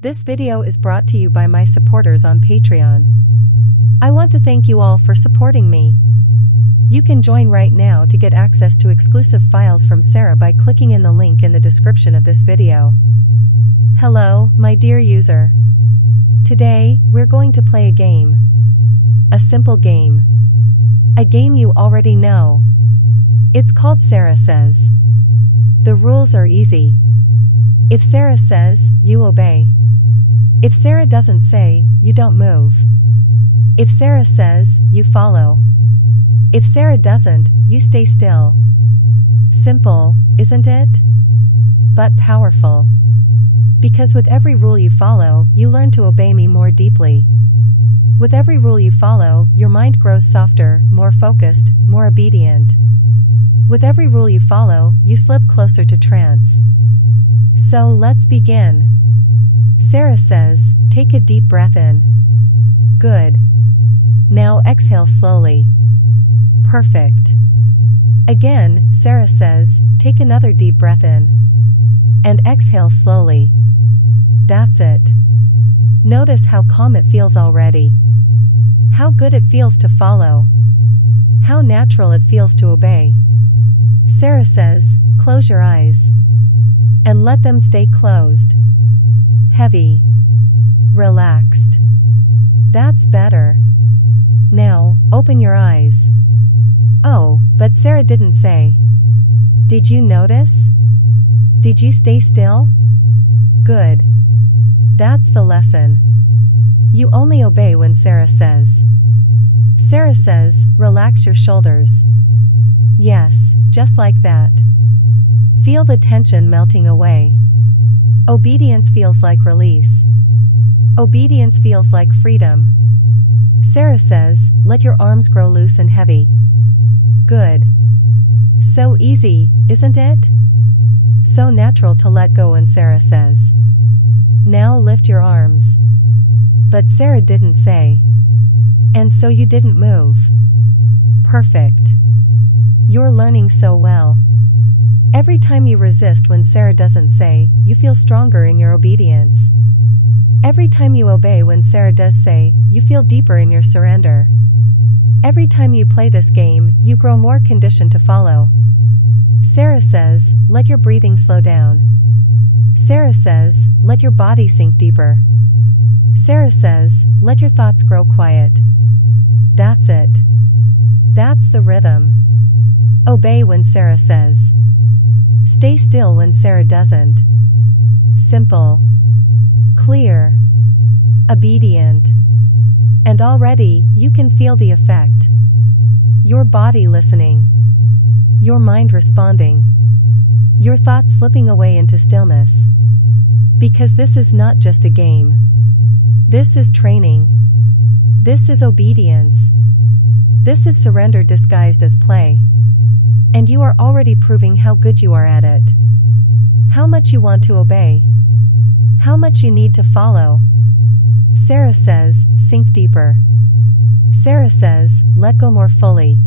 This video is brought to you by my supporters on Patreon. I want to thank you all for supporting me. You can join right now to get access to exclusive files from Sarah by clicking in the link in the description of this video. Hello, my dear user. Today, we're going to play a game. A simple game. A game you already know. It's called Sarah Says. The rules are easy. If Sarah says, you obey. If Sarah doesn't say, you don't move. If Sarah says, you follow. If Sarah doesn't, you stay still. Simple, isn't it? But powerful. Because with every rule you follow, you learn to obey me more deeply. With every rule you follow, your mind grows softer, more focused, more obedient. With every rule you follow, you slip closer to trance. So let's begin. Sarah says, take a deep breath in. Good. Now exhale slowly. Perfect. Again, Sarah says, take another deep breath in. And exhale slowly. That's it. Notice how calm it feels already. How good it feels to follow. How natural it feels to obey. Sarah says, close your eyes. And let them stay closed. Heavy. Relaxed. That's better. Now, open your eyes. Oh, but Sarah didn't say. Did you notice? Did you stay still? Good. That's the lesson. You only obey when Sarah says. Sarah says, relax your shoulders. Yes, just like that. Feel the tension melting away. Obedience feels like release. Obedience feels like freedom. Sarah says, let your arms grow loose and heavy. Good. So easy, isn't it? So natural to let go when Sarah says. Now lift your arms. But Sarah didn't say. And so you didn't move. Perfect. You're learning so well. Every time you resist when Sarah doesn't say, you feel stronger in your obedience. Every time you obey when Sarah does say, you feel deeper in your surrender. Every time you play this game, you grow more conditioned to follow. Sarah says, let your breathing slow down. Sarah says, let your body sink deeper. Sarah says, let your thoughts grow quiet. That's it. That's the rhythm. Obey when Sarah says. Stay still when Sarah doesn't. Simple. Clear. Obedient. And already, you can feel the effect. Your body listening. Your mind responding. Your thoughts slipping away into stillness. Because this is not just a game. This is training. This is obedience. This is surrender disguised as play. And you are already proving how good you are at it. How much you want to obey. How much you need to follow. Sarah says, sink deeper. Sarah says, let go more fully.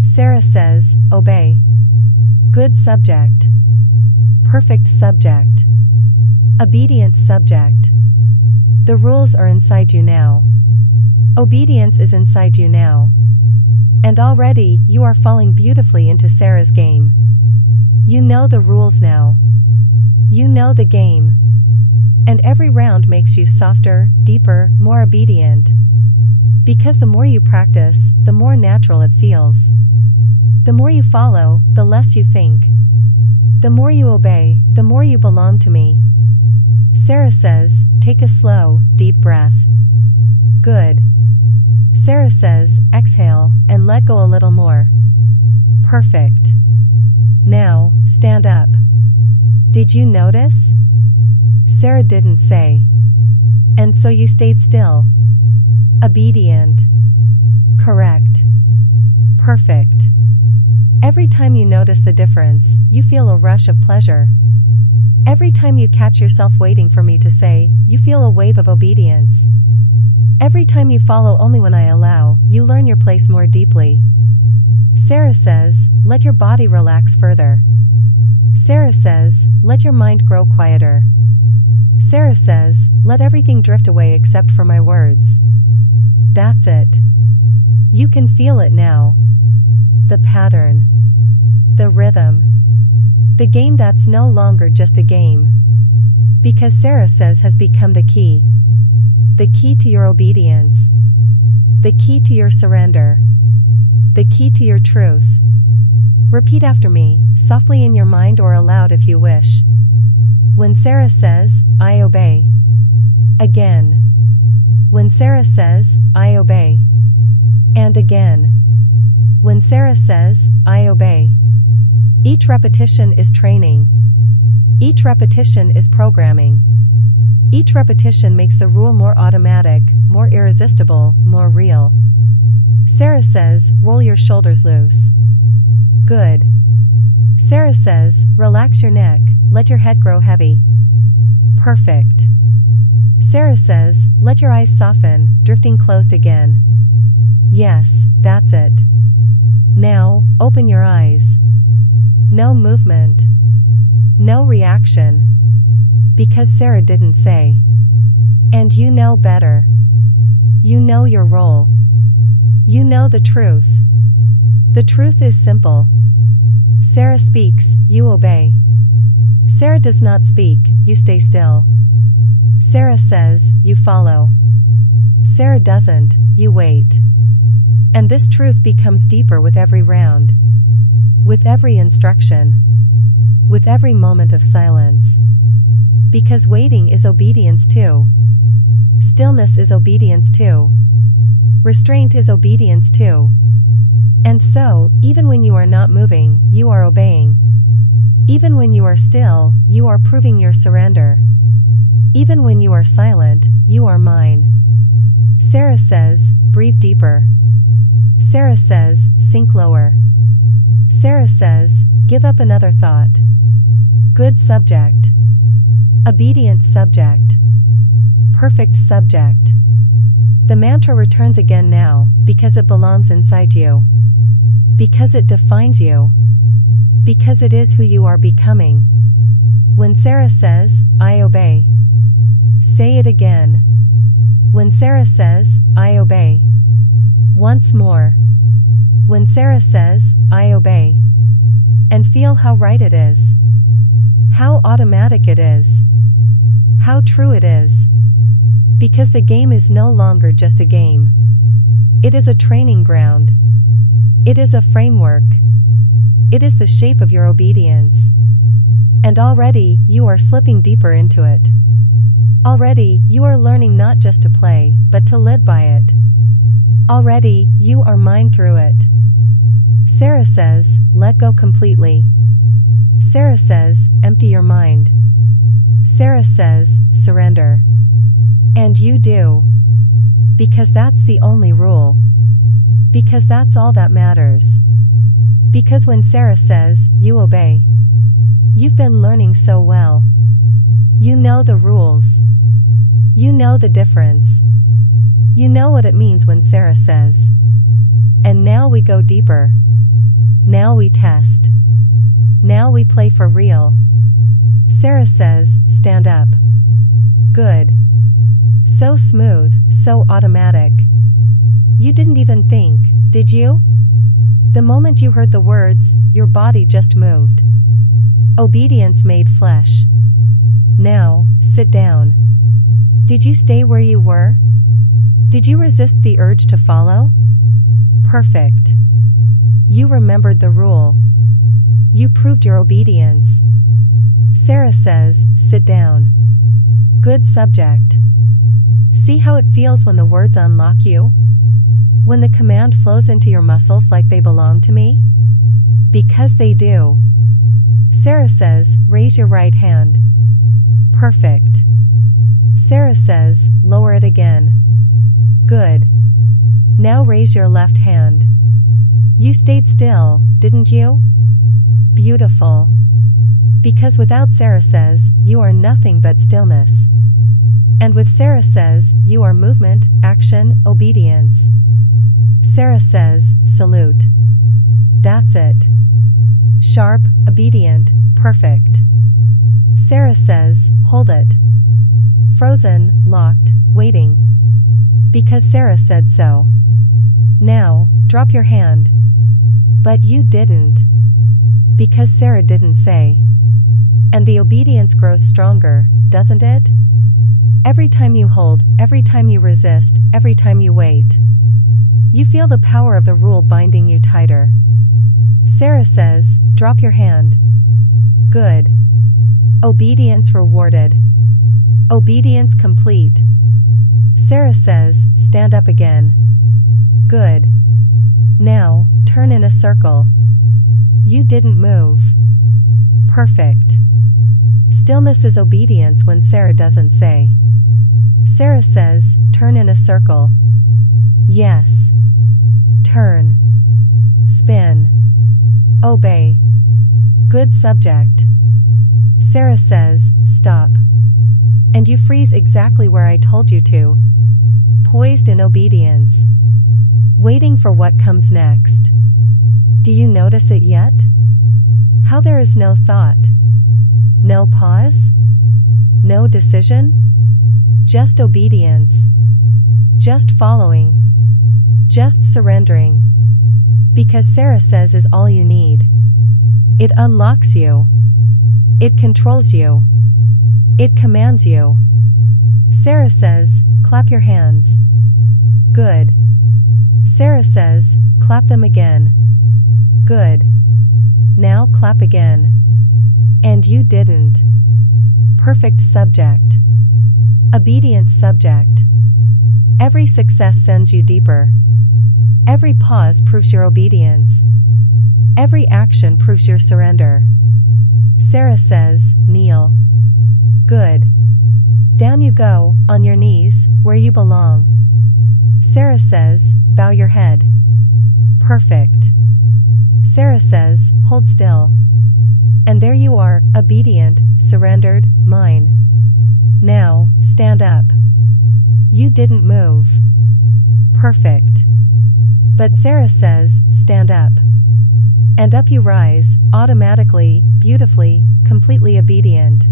Sarah says, obey. Good subject. Perfect subject. Obedient subject. The rules are inside you now. Obedience is inside you now. And already, you are falling beautifully into Sarah's game. You know the rules now. You know the game. And every round makes you softer, deeper, more obedient. Because the more you practice, the more natural it feels. The more you follow, the less you think. The more you obey, the more you belong to me. Sarah says, take a slow, deep breath. Good. Sarah says, exhale, and let go a little more. Perfect. Now, stand up. Did you notice? Sarah didn't say. And so you stayed still. Obedient. Correct. Perfect. Every time you notice the difference, you feel a rush of pleasure. Every time you catch yourself waiting for me to say, you feel a wave of obedience. Every time you follow only when I allow, you learn your place more deeply. Sarah says, let your body relax further. Sarah says, let your mind grow quieter. Sarah says, let everything drift away except for my words. That's it. You can feel it now. The pattern. The rhythm. The game that's no longer just a game. Because Sarah says has become the key. The key to your obedience. The key to your surrender. The key to your truth. Repeat after me, softly in your mind or aloud if you wish. When Sarah says, I obey. Again. When Sarah says, I obey. And again. When Sarah says, I obey. Each repetition is training. Each repetition is programming. Each repetition makes the rule more automatic, more irresistible, more real. Sarah says, roll your shoulders loose. Good. Sarah says, relax your neck, let your head grow heavy. Perfect. Sarah says, let your eyes soften, drifting closed again. Yes, that's it. Now, open your eyes. No movement. No reaction. Because Sarah didn't say. And you know better. You know your role. You know the truth. The truth is simple. Sarah speaks, you obey. Sarah does not speak, you stay still. Sarah says, you follow. Sarah doesn't, you wait. And this truth becomes deeper with every round. With every instruction. With every moment of silence. Because waiting is obedience too. Stillness is obedience too. Restraint is obedience too. And so, even when you are not moving, you are obeying. Even when you are still, you are proving your surrender. Even when you are silent, you are mine. Sarah says, breathe deeper. Sarah says, sink lower. Sarah says, give up another thought. Good subject. Obedient subject. Perfect subject. The mantra returns again now, because it belongs inside you. Because it defines you. Because it is who you are becoming. When Sarah says, I obey. Say it again. When Sarah says, I obey. Once more. When Sarah says, I obey. And feel how right it is. How automatic it is. How true it is. Because the game is no longer just a game. It is a training ground. It is a framework. It is the shape of your obedience. And already, you are slipping deeper into it. Already, you are learning not just to play, but to live by it. Already, you are mine through it. Sarah says, let go completely. Sarah says, empty your mind. Sarah says, surrender. And you do. Because that's the only rule. Because that's all that matters. Because when Sarah says, you obey. You've been learning so well. You know the rules. You know the difference. You know what it means when Sarah says. And now we go deeper. Now we test. Now we play for real. Sarah says, stand up. Good. So smooth, so automatic. You didn't even think, did you? The moment you heard the words, your body just moved. Obedience made flesh. Now, sit down. Did you stay where you were? Did you resist the urge to follow? Perfect. You remembered the rule. You proved your obedience. Sarah says, sit down. Good subject. See how it feels when the words unlock you? When the command flows into your muscles like they belong to me? Because they do. Sarah says, raise your right hand. Perfect. Sarah says, lower it again. Good. Now raise your left hand. You stayed still, didn't you? Beautiful. Because without Sarah says, you are nothing but stillness. And with Sarah says, you are movement, action, obedience. Sarah says, salute. That's it. Sharp, obedient, perfect. Sarah says, hold it. Frozen, locked, waiting. Because Sarah said so. Now, drop your hand. But you didn't. Because Sarah didn't say. And the obedience grows stronger, doesn't it? Every time you hold, every time you resist, every time you wait. You feel the power of the rule binding you tighter. Sarah says, drop your hand. Good. Obedience rewarded. Obedience complete. Sarah says, stand up again. Good. Now, turn in a circle. You didn't move. Perfect. Stillness is obedience when Sarah doesn't say. Sarah says, turn in a circle. Yes. Turn. Spin. Obey. Good subject. Sarah says, stop. And you freeze exactly where I told you to. Poised in obedience. Waiting for what comes next. Do you notice it yet? How there is no thought. No pause. No decision. Just obedience. Just following. Just surrendering. Because Sarah says is all you need. It unlocks you. It controls you. It commands you. Sarah says, clap your hands. Good. Sarah says, clap them again. Good. Now clap again. And you didn't. Perfect subject. Obedient subject. Every success sends you deeper. Every pause proves your obedience. Every action proves your surrender. Sarah says, kneel. Good. Down you go, on your knees, where you belong. Sarah says, bow your head. Perfect. Sarah says, hold still. And there you are, obedient, surrendered, mine. Now, stand up. You didn't move. Perfect. But Sarah says, stand up. And up you rise, automatically, beautifully, completely obedient.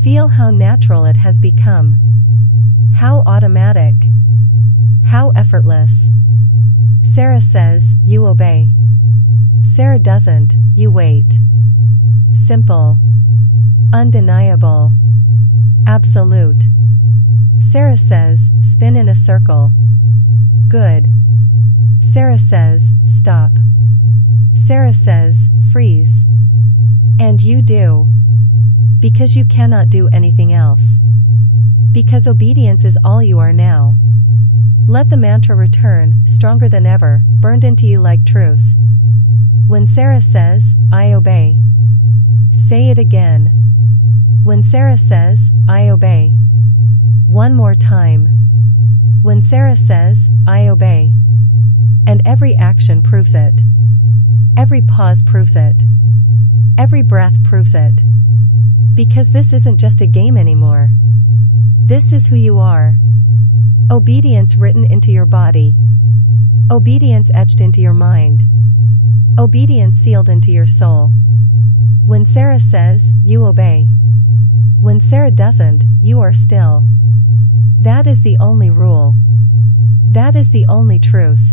Feel how natural it has become. How automatic. How effortless. Sarah says, you obey. Sarah doesn't, you wait. Simple. Undeniable. Absolute. Sarah says, spin in a circle. Good. Sarah says, stop. Sarah says, freeze. And you do. Because you cannot do anything else. Because obedience is all you are now. Let the mantra return, stronger than ever, burned into you like truth. When Sarah says, I obey. Say it again. When Sarah says, I obey. One more time. When Sarah says, I obey. And every action proves it. Every pause proves it. Every breath proves it. Because this isn't just a game anymore. This is who you are. Obedience written into your body. Obedience etched into your mind. Obedience sealed into your soul. When Sarah says, you obey. When Sarah doesn't, you are still. That is the only rule. That is the only truth.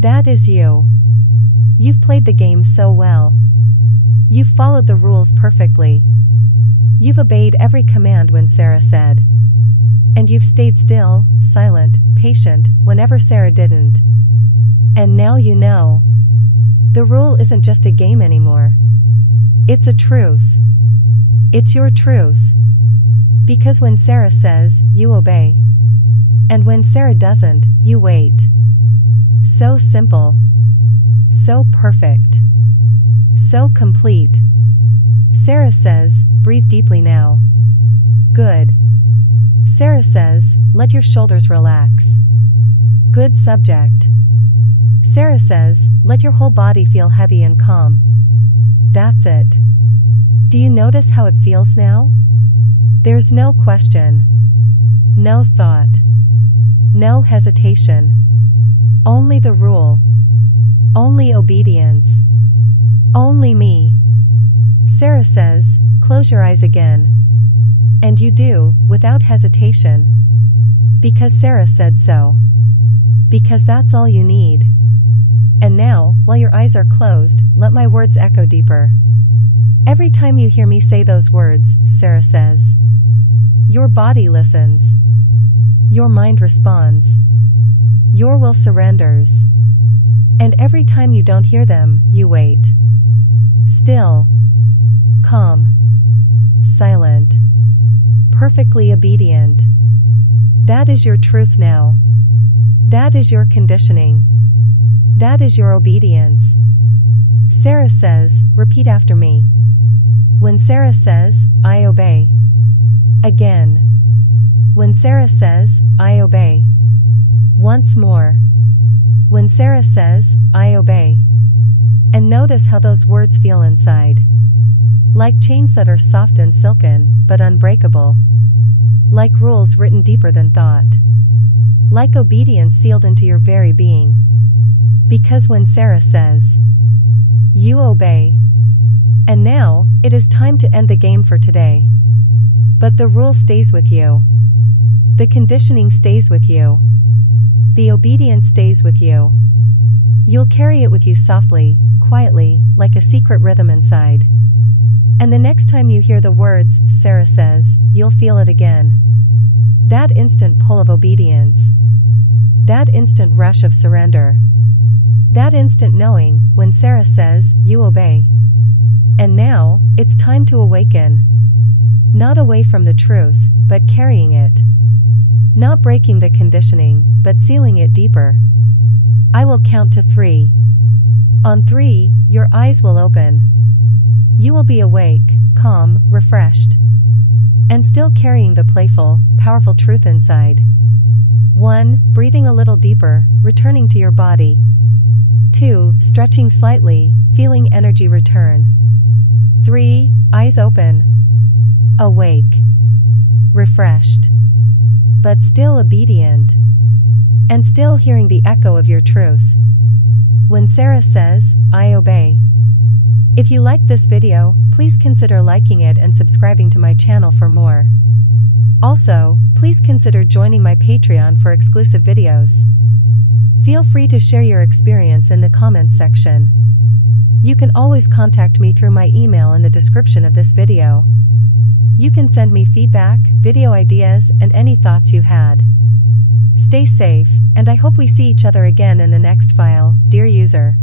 That is you. You've played the game so well. You've followed the rules perfectly. You've obeyed every command when Sarah said. And you've stayed still, silent, patient, whenever Sarah didn't. And now you know. The rule isn't just a game anymore. It's a truth. It's your truth. Because when Sarah says, you obey. And when Sarah doesn't, you wait. So simple. So perfect. So complete. Sarah says, breathe deeply now. Good. Sarah says, let your shoulders relax. Good subject. Sarah says, let your whole body feel heavy and calm. That's it. Do you notice how it feels now? There's no question. No thought. No hesitation. Only the rule. Only obedience. Only me. Sarah says, close your eyes again. And you do, without hesitation. Because Sarah said so. Because that's all you need. And now, while your eyes are closed, let my words echo deeper. Every time you hear me say those words, Sarah says, your body listens. Your mind responds. Your will surrenders. And every time you don't hear them, you wait. Still. Calm. Silent. Perfectly obedient. That is your truth now. That is your conditioning. That is your obedience. Sarah says, repeat after me. When Sarah says, I obey. Again. When Sarah says, I obey. Once more. When Sarah says, I obey. And notice how those words feel inside. Like chains that are soft and silken, but unbreakable. Like rules written deeper than thought. Like obedience sealed into your very being. Because when Sarah says, you obey. And now, it is time to end the game for today. But the rule stays with you. The conditioning stays with you. The obedience stays with you. You'll carry it with you softly, quietly, like a secret rhythm inside. And the next time you hear the words, Sarah says, you'll feel it again. That instant pull of obedience. That instant rush of surrender. That instant knowing, when Sarah says, you obey. And now, it's time to awaken. Not away from the truth, but carrying it. Not breaking the conditioning, but sealing it deeper. I will count to 3. On 3, your eyes will open. You will be awake, calm, refreshed. And still carrying the playful, powerful truth inside. 1. Breathing a little deeper, returning to your body. 2. Stretching slightly, feeling energy return. 3. Eyes open. Awake. Refreshed. But still obedient. And still hearing the echo of your truth. When Sarah says, I obey. If you liked this video, please consider liking it and subscribing to my channel for more. Also, please consider joining my Patreon for exclusive videos. Feel free to share your experience in the comments section. You can always contact me through my email in the description of this video. You can send me feedback, video ideas, and any thoughts you had. Stay safe, and I hope we see each other again in the next file, dear user.